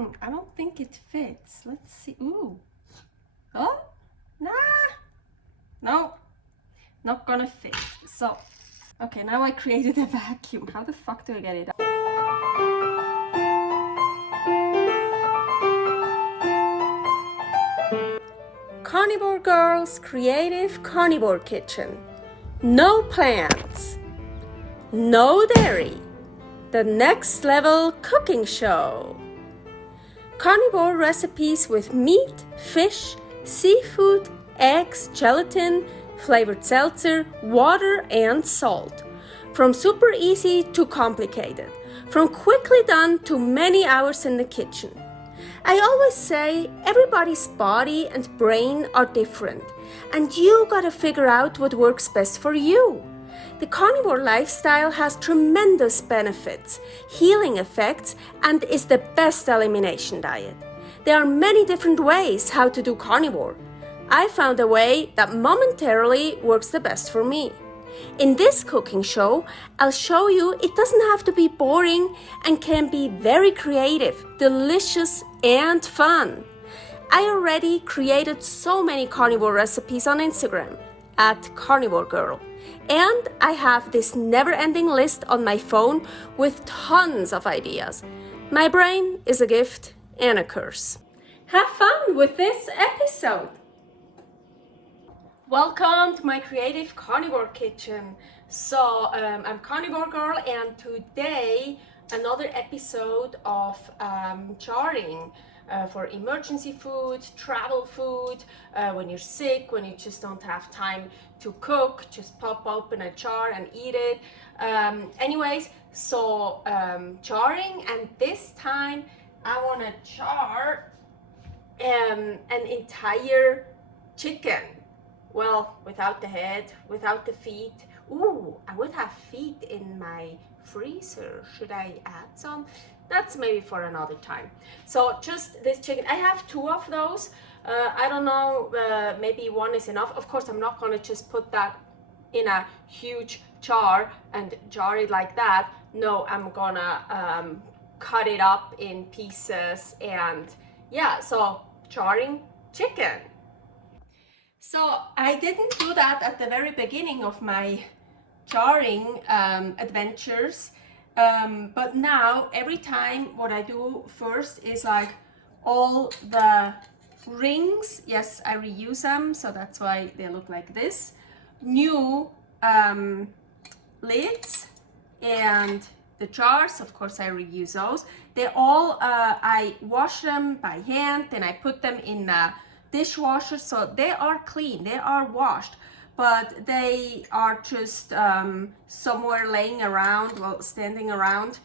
I don't think it fits. Let's see. Ooh. Oh, nah. No, not gonna fit. So, okay, now I created a vacuum. How the fuck do I get it out? Carnivore Girl's Creative Carnivore Kitchen. No plants. No dairy. The next level cooking show. Carnivore recipes with meat, fish, seafood, eggs, gelatin, flavored seltzer, water, and salt. From super easy to complicated. From quickly done to many hours in the kitchen. I always say everybody's body and brain are different, and you gotta figure out what works best for you. The carnivore lifestyle has tremendous benefits, healing effects, and is the best elimination diet. There are many different ways how to do carnivore. I found a way that momentarily works the best for me. In this cooking show, I'll show you it doesn't have to be boring and can be very creative, delicious, and fun. I already created so many carnivore recipes on Instagram at karnivorgirl. And I have this never-ending list on my phone with tons of ideas. My brain is a gift and a curse. Have fun with this episode! Welcome to my Creative Carnivore Kitchen. So, I'm Carnivore Girl, and today another episode of jarring for emergency food, travel food, when you're sick, when you just don't have time to cook, just pop open a jar and eat it. Jarring, and this time I want to jar an entire chicken. Well, without the head, without the feet. Ooh, I would have feet in my freezer. Should I add some? That's maybe for another time. So just this chicken. I have two of those. I don't know, maybe one is enough. Of course, I'm not gonna just put that in a huge jar and jar it like that. No, I'm gonna cut it up in pieces, and yeah, so jarring chicken. So I didn't do that at the very beginning of my jarring adventures, but now every time what I do first is like all the rings, yes, I reuse them, so that's why they look like this, new lids, and the jars, of course I reuse those. They all, I wash them by hand, then I put them in a dishwasher, so they are clean, they are washed, but they are just somewhere laying around, well, standing around,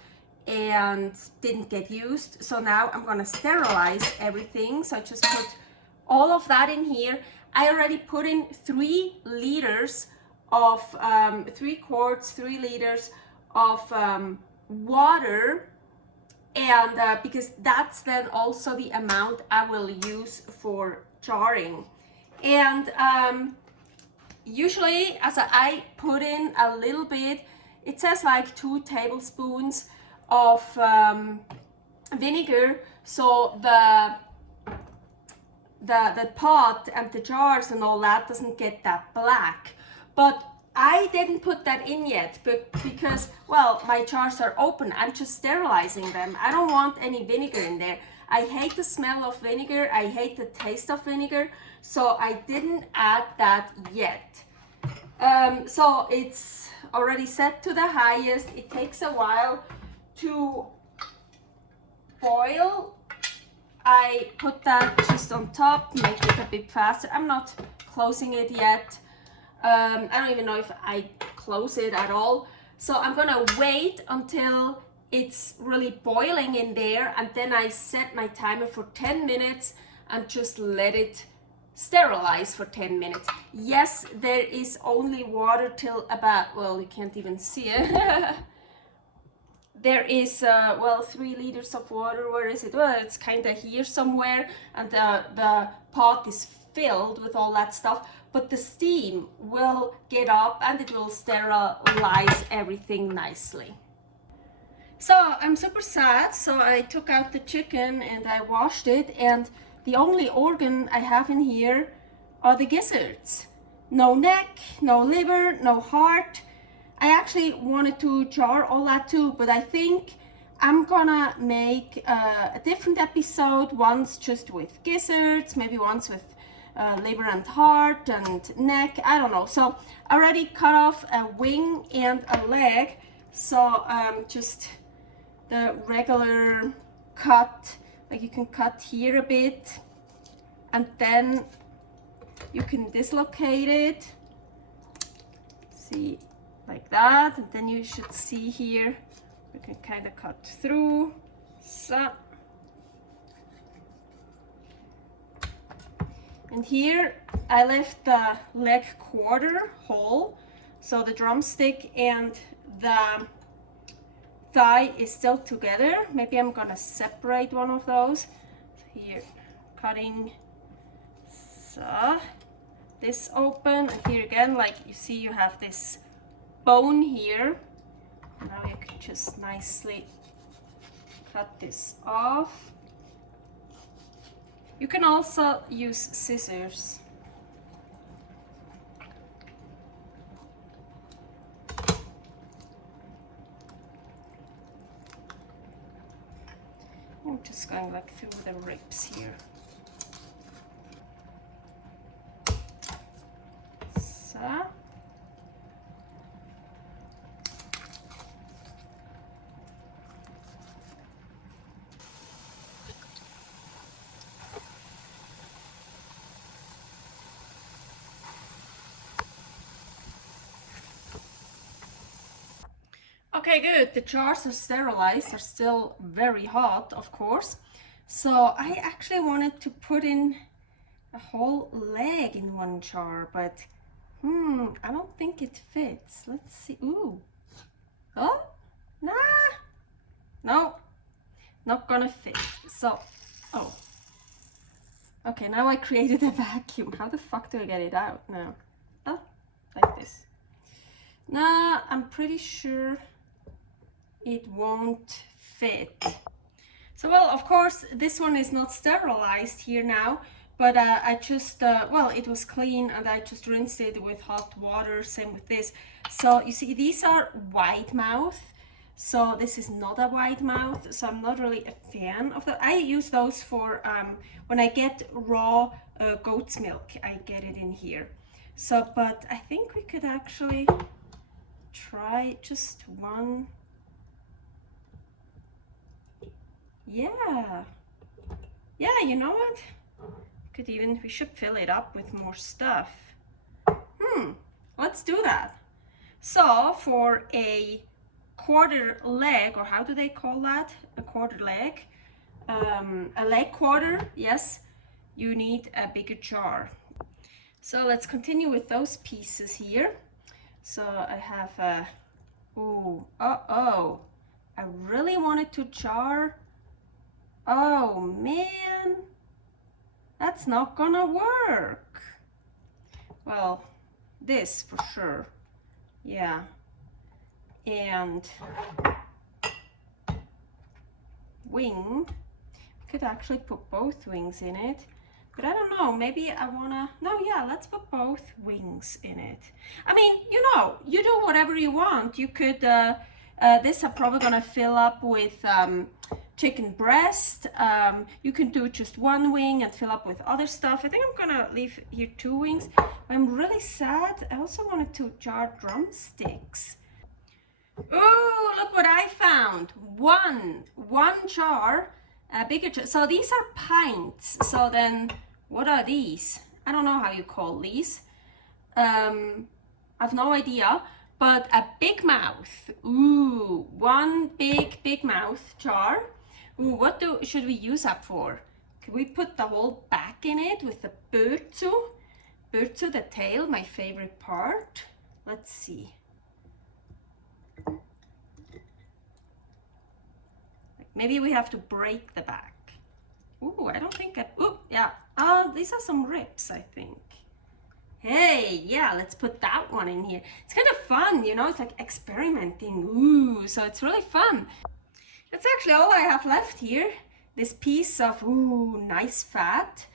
and didn't get used. So now I'm gonna sterilize everything. So I just put all of that in here. I already put in 3 liters of 3 quarts, 3 liters of water, and because that's then also the amount I will use for jarring. And usually, as I put in a little bit, it says like 2 tablespoons of vinegar, so the pot and the jars and all that doesn't get that black. But I didn't put that in yet, but because, well, my jars are open, I'm just sterilizing them. I don't want any vinegar in there. I hate the smell of vinegar, I hate the taste of vinegar, so I didn't add that yet. So it's already set to the highest. It takes a while to boil. I put that just on top, make it a bit faster. I'm not closing it yet. I don't even know if I close it at all. So I'm gonna wait until it's really boiling in there, and then I set my timer for 10 minutes and just let it sterilize for 10 minutes. Yes, there is only water till about, well, you can't even see it. There is, 3 liters of water. Where is it? Well, it's kind of here somewhere, and the pot is filled with all that stuff, but the steam will get up and it will sterilize everything nicely. So I'm super sad, so I took out the chicken and I washed it, and the only organ I have in here are the gizzards. No neck, no liver, no heart. I actually wanted to jar all that too, but I think I'm gonna make a different episode, once just with gizzards, maybe once with liver and heart and neck, I don't know. So I already cut off a wing and a leg, so just the regular cut, like you can cut here a bit and then you can dislocate it, see, like that, and then you should see here you can kind of cut through, so. And here I left the leg quarter whole, so the drumstick and the thigh is still together. Maybe I'm gonna separate one of those. So here, cutting, so this open, and here again, like you see, you have this bone here. Now you can just nicely cut this off. You can also use scissors. I'm just going like through the ribs here. So. Okay, good. The jars are sterilized. They're still very hot, of course. So I actually wanted to put in a whole leg in one jar, but I don't think it fits. Let's see. Ooh. Oh, nah. No, not gonna fit. So, oh. Okay, now I created a vacuum. How the fuck do I get it out now? Oh, like this. Nah, I'm pretty sure it won't fit. So, well, of course, this one is not sterilized here now, but I just, well, it was clean and I just rinsed it with hot water, same with this. So you see, these are wide mouth. So this is not a wide mouth, so I'm not really a fan of that. I use those for, when I get raw goat's milk, I get it in here. So, but I think we could actually try just one. Yeah, you know what? We should fill it up with more stuff. Let's do that. So for a quarter leg, or how do they call that? A quarter leg? A leg quarter, yes, you need a bigger jar. So let's continue with those pieces here. So I have a, I really wanted to jar. Oh man, that's not gonna work. Well, this for sure, yeah. And wing, I could actually put both wings in it, but I don't know, maybe I wanna, no, yeah, let's put both wings in it. I mean, you know, you do whatever you want. You could, this I'm probably gonna fill up with chicken breast. You can do just one wing and fill up with other stuff. I think I'm gonna leave here 2 wings. I'm really sad. I also wanted to jar drumsticks. Oh, look what I found. One jar, a bigger jar. So these are pints. So then what are these? I don't know how you call these. I've no idea. But a big mouth. Ooh, one big mouth jar. Ooh, what should we use that for? Can we put the whole back in it with the burtsu? Burtsu, the tail, my favorite part. Let's see. Maybe we have to break the back. Ooh, I don't think ooh, yeah. These are some ribs, I think. Hey, yeah, let's put that one in here. It's kind of fun, you know, it's like experimenting. Ooh, so it's really fun. That's actually all I have left here. This piece of, ooh, nice fat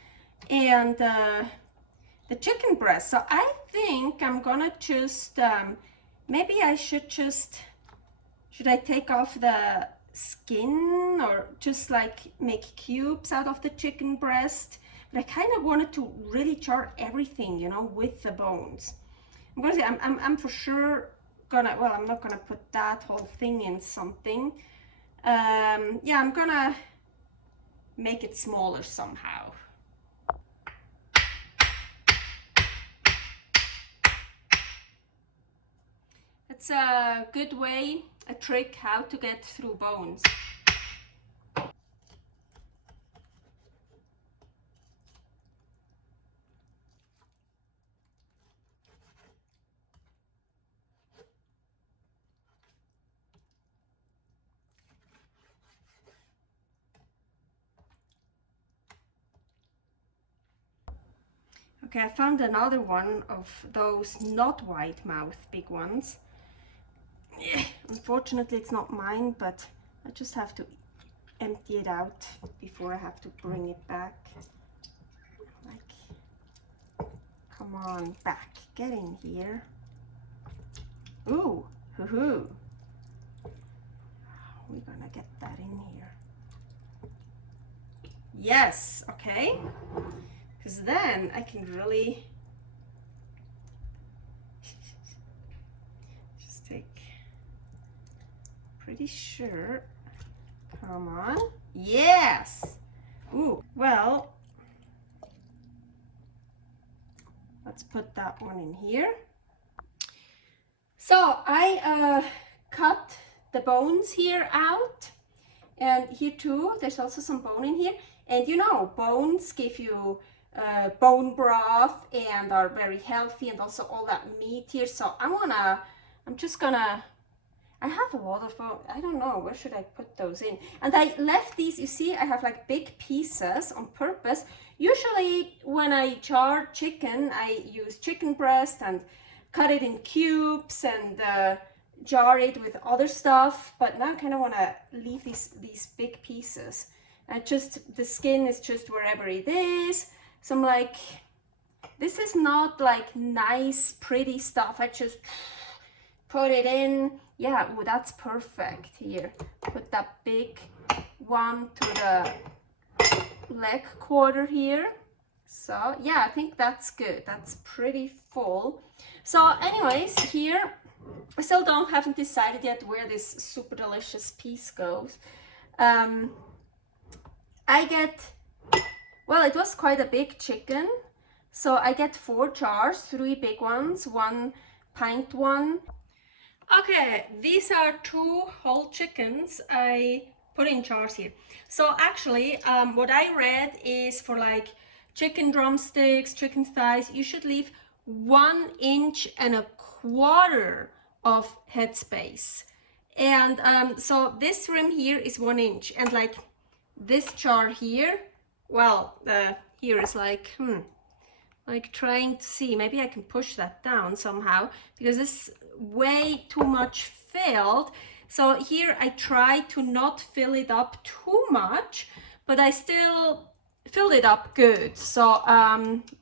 and the chicken breast. So I think I'm gonna just, maybe I should just, should I take off the skin or just like make cubes out of the chicken breast? But I kind of wanted to really char everything, you know, with the bones. I'm gonna say, I'm for sure gonna, well, I'm not gonna put that whole thing in something. Yeah, I'm gonna make it smaller somehow. It's a good way, a trick how to get through bones. Okay, I found another one of those not wide mouth big ones. Unfortunately, it's not mine, but I just have to empty it out before I have to bring it back. Like, come on, back, get in here. Ooh, hoo-hoo. We're gonna get that in here. Yes, okay. Because then I can really just take, pretty sure, come on, yes. Ooh, well, let's put that one in here. So I cut the bones here out, and here too there's also some bone in here, and you know, bones give you bone broth and are very healthy, and also all that meat here. So I'm just gonna, I have a lot of bone. I don't know, where should I put those in? And I left these, you see, I have like big pieces on purpose. Usually when I char chicken, I use chicken breast and cut it in cubes and jar it with other stuff. But now I kind of want to leave these big pieces. Just, the skin is just wherever it is. So I'm like, this is not like nice, pretty stuff. I just put it in. Yeah, oh, that's perfect. Here, put that big one to the leg quarter here. So yeah, I think that's good. That's pretty full. So anyways, here, I still haven't decided yet where this super delicious piece goes. I get, well, it was quite a big chicken. So I get 4 jars, 3 big ones, 1 pint one. Okay, these are 2 whole chickens I put in jars here. So actually, what I read is for like chicken drumsticks, chicken thighs, you should leave 1.25 inches of headspace. And so this rim here is 1 inch, and like this jar here, well, here is like, trying to see, maybe I can push that down somehow, because it's way too much filled. So here I try to not fill it up too much, but I still filled it up good. So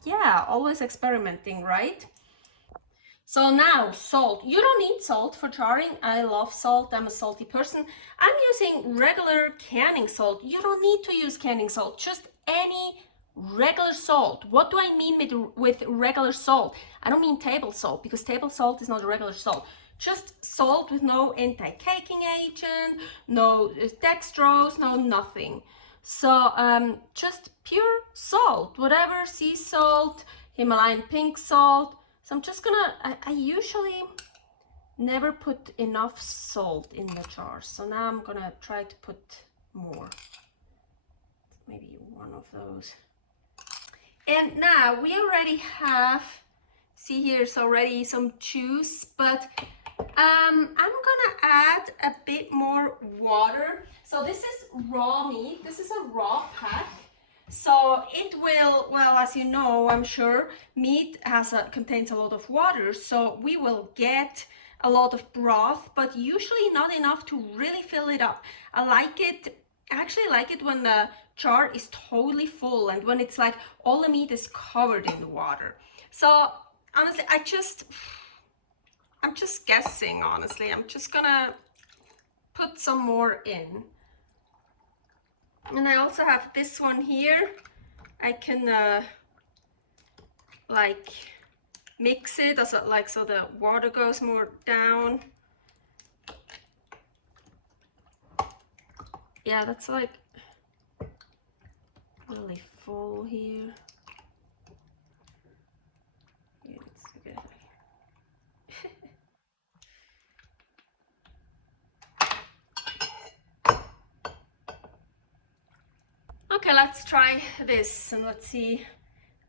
yeah, always experimenting, right? So now salt. You don't need salt for charring. I love salt. I'm a salty person. I'm using regular canning salt. You don't need to use canning salt, just any regular salt. What do I mean with regular salt? I don't mean table salt, because table salt is not a regular salt. Just salt with no anti-caking agent, no dextrose, no nothing. So just pure salt, whatever, sea salt, Himalayan pink salt. So I'm just gonna, I usually never put enough salt in the jar. So now I'm gonna try to put more. Maybe one of those. And now we already have, see here's already some juice, but I'm gonna add a bit more water. So this is raw meat, this is a raw pack. So it will, well, as you know, I'm sure, meat contains a lot of water, so we will get a lot of broth, but usually not enough to really fill it up. I actually like it when the jar is totally full and when it's like all the meat is covered in water. So honestly, I'm just guessing, honestly. I'm just gonna put some more in. And I also have this one here. I can like mix it also, like, so the water goes more down. Yeah, that's like really full here. Yeah, it's good. Okay, let's try this and let's see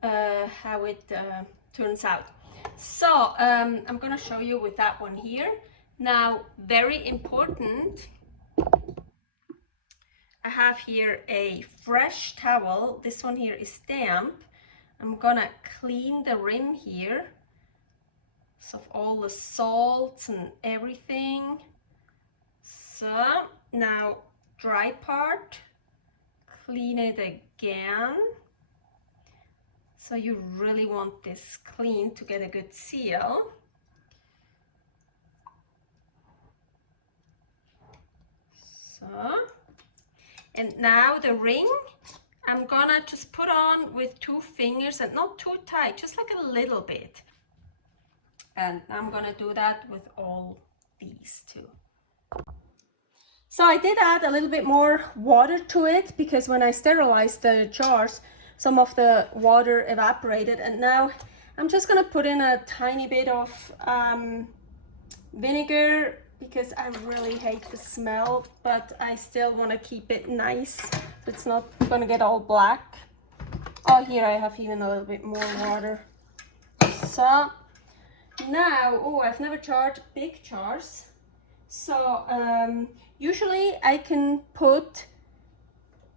how it turns out. So I'm gonna show you with that one here. Now, very important, I have here a fresh towel. This one here is damp. I'm gonna clean the rim here of all the salts and everything. So now dry part, clean it again. So you really want this clean to get a good seal. So, and now the ring, I'm gonna just put on with 2 fingers and not too tight, just like a little bit. And I'm gonna do that with all these too. So I did add a little bit more water to it because when I sterilized the jars, some of the water evaporated, and now I'm just gonna put in a tiny bit of vinegar because I really hate the smell, but I still want to keep it nice so it's not gonna get all black. Oh, here I have even a little bit more water. So now, oh, I've never jarred big jars, so usually I can put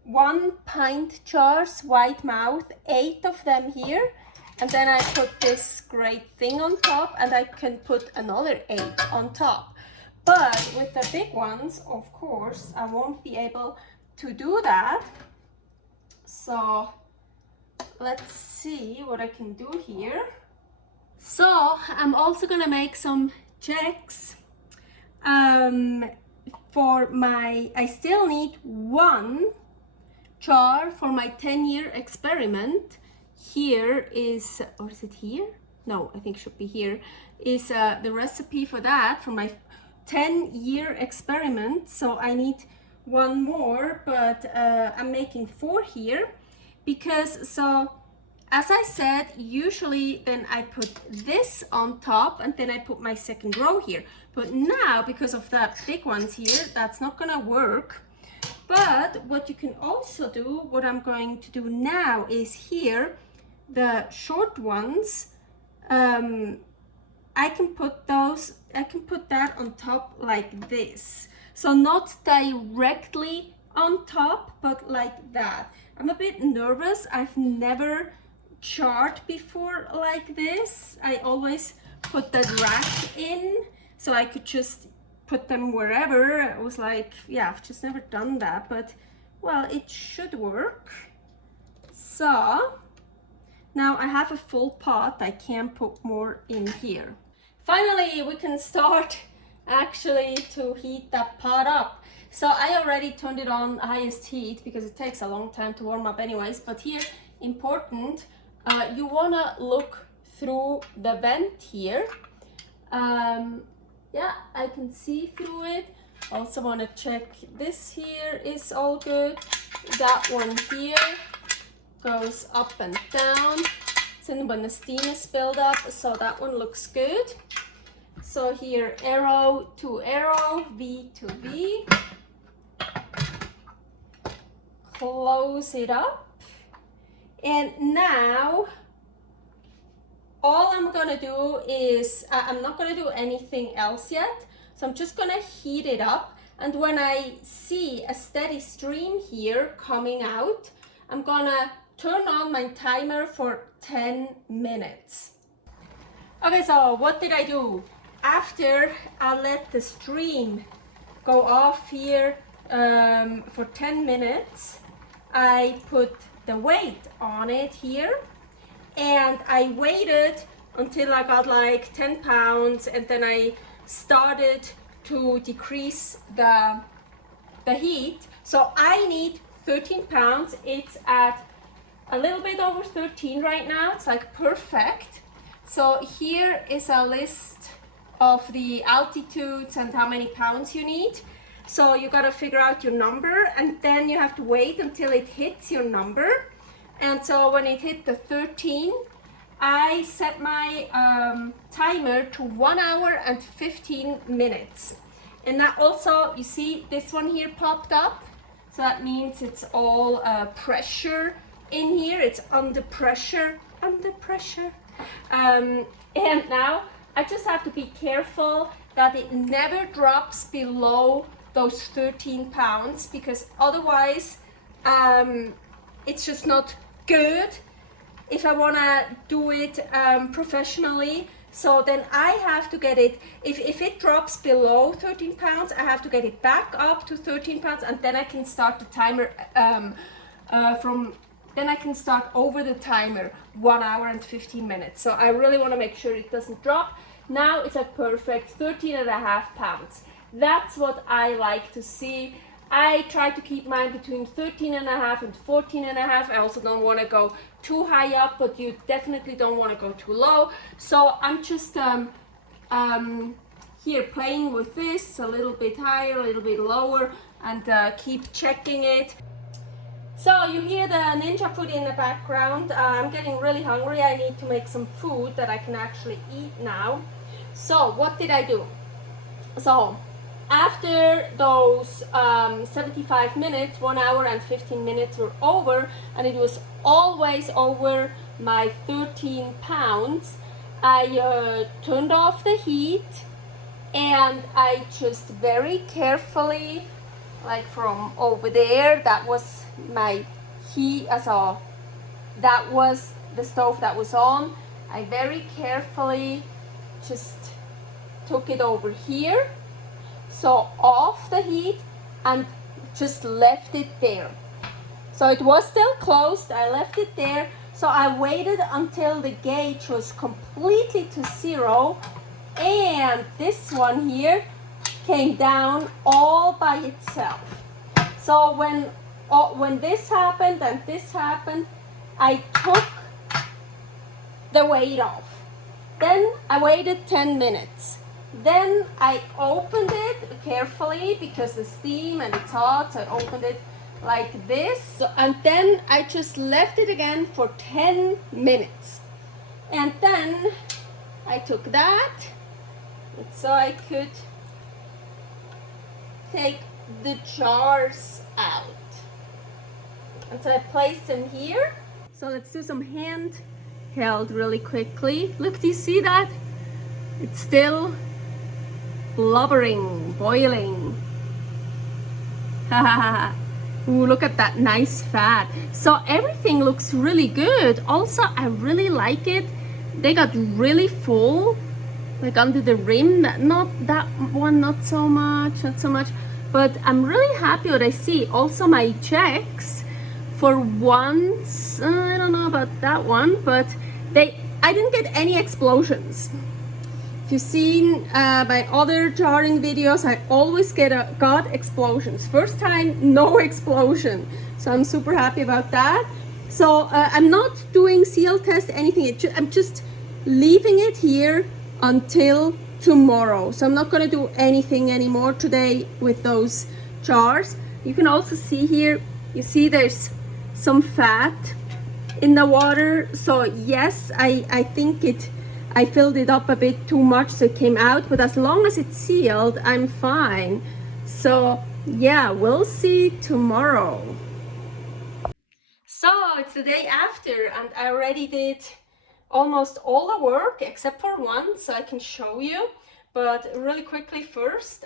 1 pint jars, wide mouth, 8 of them here, and then I put this great thing on top, and I can put another 8 on top. But with the big ones, of course, I won't be able to do that. So let's see what I can do here. So I'm also gonna make some checks for my, I still need 1 jar for my 10-year experiment. Here is, or is it here? No, I think it should be here, is the recipe for that, for my 10-year experiment. So I need 1 more, but I'm making 4 here because, so as I said, usually then I put this on top and then I put my 2nd row here. But now, because of the big ones here, that's not gonna work. But what you can also do, what I'm going to do now is here, the short ones, I can put that on top like this. So not directly on top, but like that. I'm a bit nervous. I've never jarred before like this. I always put the rack in so I could just put them wherever. I was like, yeah, I've just never done that, but well, it should work. So now I have a full pot. I can put more in here. Finally, we can start actually to heat that pot up. So I already turned it on highest heat because it takes a long time to warm up anyways, but here, important, you wanna look through the vent here. Yeah, I can see through it. Also want to check this here is all good. That one here goes up and down. And when the steam is built up, so that one looks good. So here, arrow to arrow, V to V. Close it up. And now, all I'm gonna do is, I'm not gonna do anything else yet. So I'm just gonna heat it up. And when I see a steady stream here coming out, I'm gonna turn on my timer for 10 minutes. Okay, so what did I do? after I let the stream go off here for 10 minutes, I put the weight on it here, and I waited until I got like 10 pounds, and then I started to decrease the heat. So I need 13 pounds. It's at a little bit over 13 right now. It's like perfect. So here is a list of the altitudes and how many pounds you need. So you gotta figure out your number, and then you have to wait until it hits your number. And so when it hit the 13, I set my timer to 1 hour and 15 minutes. And that also, you see this one here popped up. So that means it's all pressure in here. It's under pressure, and now I just have to be careful that it never drops below those 13 pounds, because otherwise it's just not good if I want to do it professionally. So then I have to get it, if it drops below 13 pounds, I have to get it back up to 13 pounds, and then I can start the timer then I can start over the timer 1 hour and 15 minutes. So I really want to make sure it doesn't drop. Now it's a perfect 13.5 pounds. That's what I like to see. I try to keep mine between 13.5 and 14.5. I also don't want to go too high up, but you definitely don't want to go too low. So I'm just here playing with this, a little bit higher, a little bit lower, and keep checking it. So you hear the ninja food in the background. I'm getting really hungry. I need to make some food that I can actually eat now. So what did I do? So after those 75 minutes, 1 hour and 15 minutes were over, and it was always over my 13 pounds, I turned off the heat, and I just very carefully, like from over there, that was my heat, so that was the stove that was on. I very carefully just took it over here, so off the heat, and just left it there. So it was still closed, I left it there. So I waited until the gauge was completely to zero, and this one here came down all by itself. So when this happened and this happened, I took the weight off. Then I waited 10 minutes. Then I opened it carefully because the steam and it's hot, so I opened it like this. And then I just left it again for 10 minutes. And then I took that, so I could take the jars out. And so I placed them here. So let's do some handheld really quickly. Look, do you see that? It's still blubbering, boiling. Ooh, look at that nice fat. So everything looks really good. Also, I really like it. They got really full, like under the rim. Not that one, not so much. But I'm really happy what I see. Also, my checks, for once, I don't know about that one, but I didn't get any explosions. If you've seen my other jarring videos, I always got explosions. First time, no explosion. So I'm super happy about that. So I'm not doing seal test, anything. I'm just leaving it here until tomorrow. So I'm not going to do anything anymore today with those jars. You can also see here, you see there's some fat in the water. So yes, I think I filled it up a bit too much, so it came out, but as long as it's sealed, I'm fine. So yeah, we'll see tomorrow. So it's the day after, and I already did almost all the work except for one, so I can show you. But really quickly first,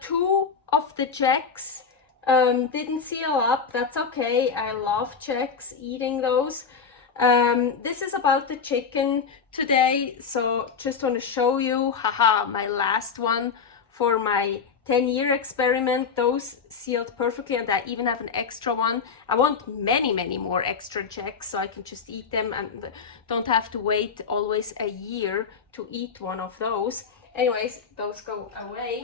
two of the checks didn't seal up. That's okay. I love checks, eating those. This is about the chicken today, so just want to show you, haha, my last one for my 10-year experiment. Those sealed perfectly, and I even have an extra one. I want many more extra checks so I can just eat them and don't have to wait always a year to eat one of those. Anyways, those go away.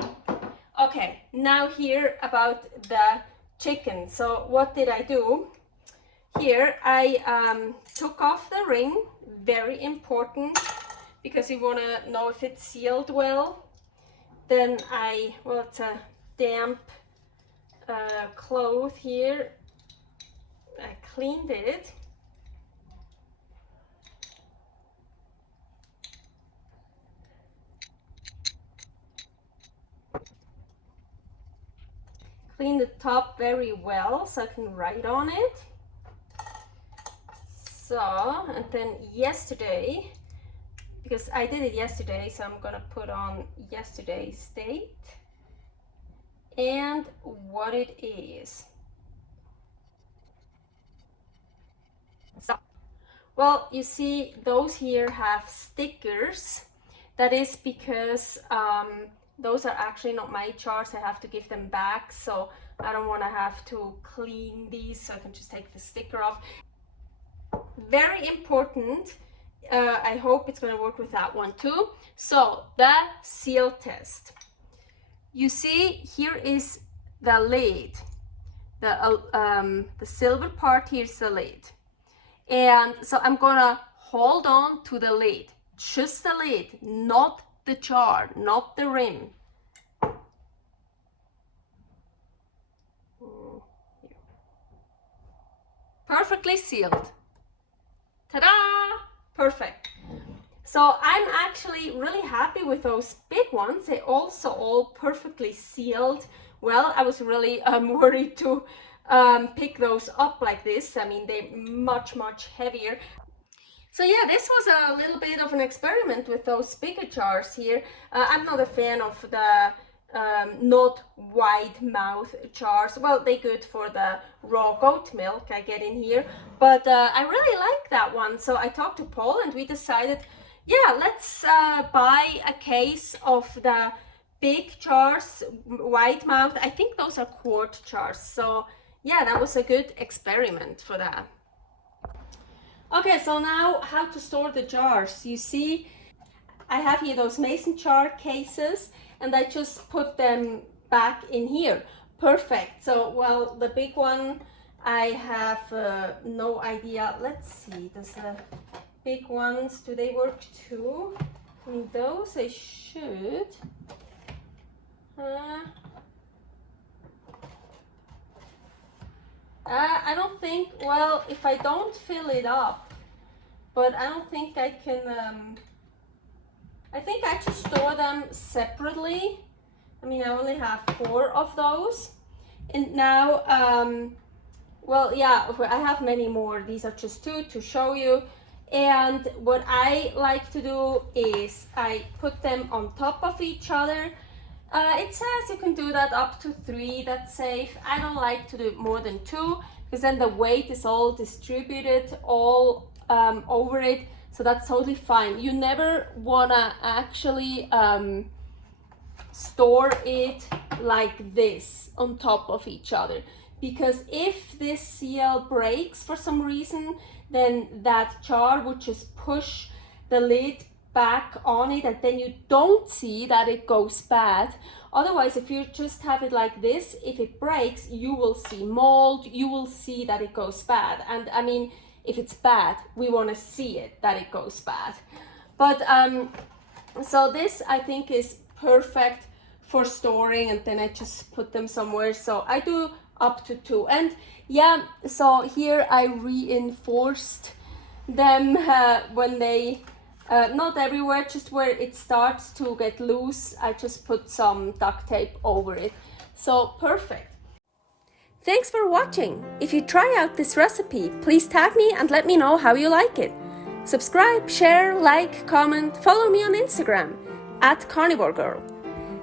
Okay, now here about the chicken. So what did I do? Here I took off the ring, very important, because you want to know if it's sealed well. Then well, it's a damp cloth here. I cleaned it. Clean the top very well so I can write on it. So, and then yesterday, because I did it yesterday, so I'm gonna put on yesterday's date and what it is. So, well, you see those here have stickers. That is because those are actually not my jars. I have to give them back, so I don't want to have to clean these, so I can just take the sticker off. Very important. I hope it's going to work with that one too. So the seal test. You see here is the lid. The silver part here is the lid. And so I'm gonna hold on to the lid. Just the lid, not the jar, not the rim. Perfectly sealed. Ta-da! Perfect. So I'm actually really happy with those big ones. They also all perfectly sealed. Well, I was really worried to pick those up like this. I mean, they're much heavier. So yeah, this was a little bit of an experiment with those bigger jars here. I'm not a fan of the not wide mouth jars. Well, they're good for the raw goat milk I get in here, but I really like that one. So I talked to Paul and we decided, yeah, let's buy a case of the big jars, wide mouth. I think those are quart jars. So yeah, that was a good experiment for that. Okay, so now how to store the jars. You see, I have here those mason jar cases and I just put them back in here. Perfect. So, well, the big one, I have no idea. Let's see, does the big ones, do they work too? I mean, those they should. I don't think, well, if I don't fill it up, but I don't think I can, I think I just store them separately. I mean, I only have 4 of those. And now, well, yeah, I have many more. These are just 2 to show you. And what I like to do is I put them on top of each other. It says you can do that up to 3, that's safe. I don't like to do more than 2 because then the weight is all distributed all over it, so that's totally fine. You never wanna actually store it like this on top of each other, because if this seal breaks for some reason, then that jar would just push the lid back on it and then you don't see that it goes bad. Otherwise, if you just have it like this, if it breaks, you will see mold, you will see that it goes bad. And I mean, if it's bad, we want to see it, that it goes bad. But so this I think is perfect for storing, and then I just put them somewhere. So I do up to 2. And yeah, so here I reinforced them when they not everywhere, just where it starts to get loose, I just put some duct tape over it. So perfect. Thanks for watching. If you try out this recipe, please tag me and let me know how you like it. Subscribe, share, like, comment, follow me on Instagram @karnivorgirl.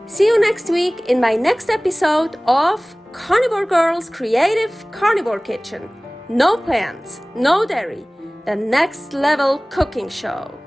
See you next week in my next episode of Carnivore Girl's Creative Carnivore Kitchen. No plants, no dairy. the next level cooking show.